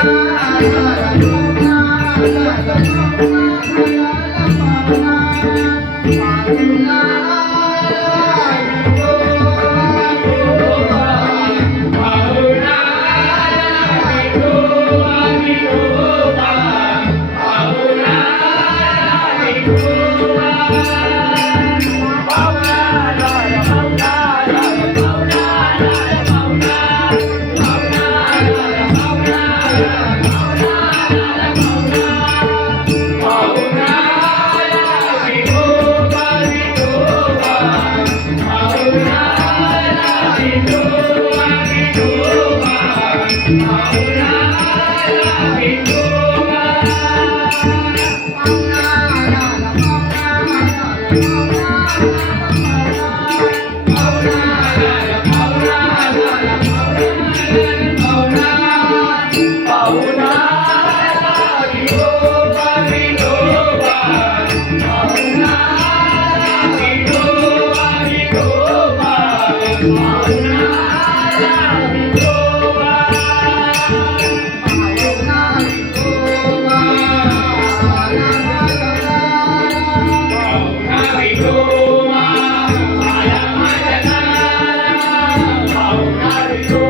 Thank you. Lord.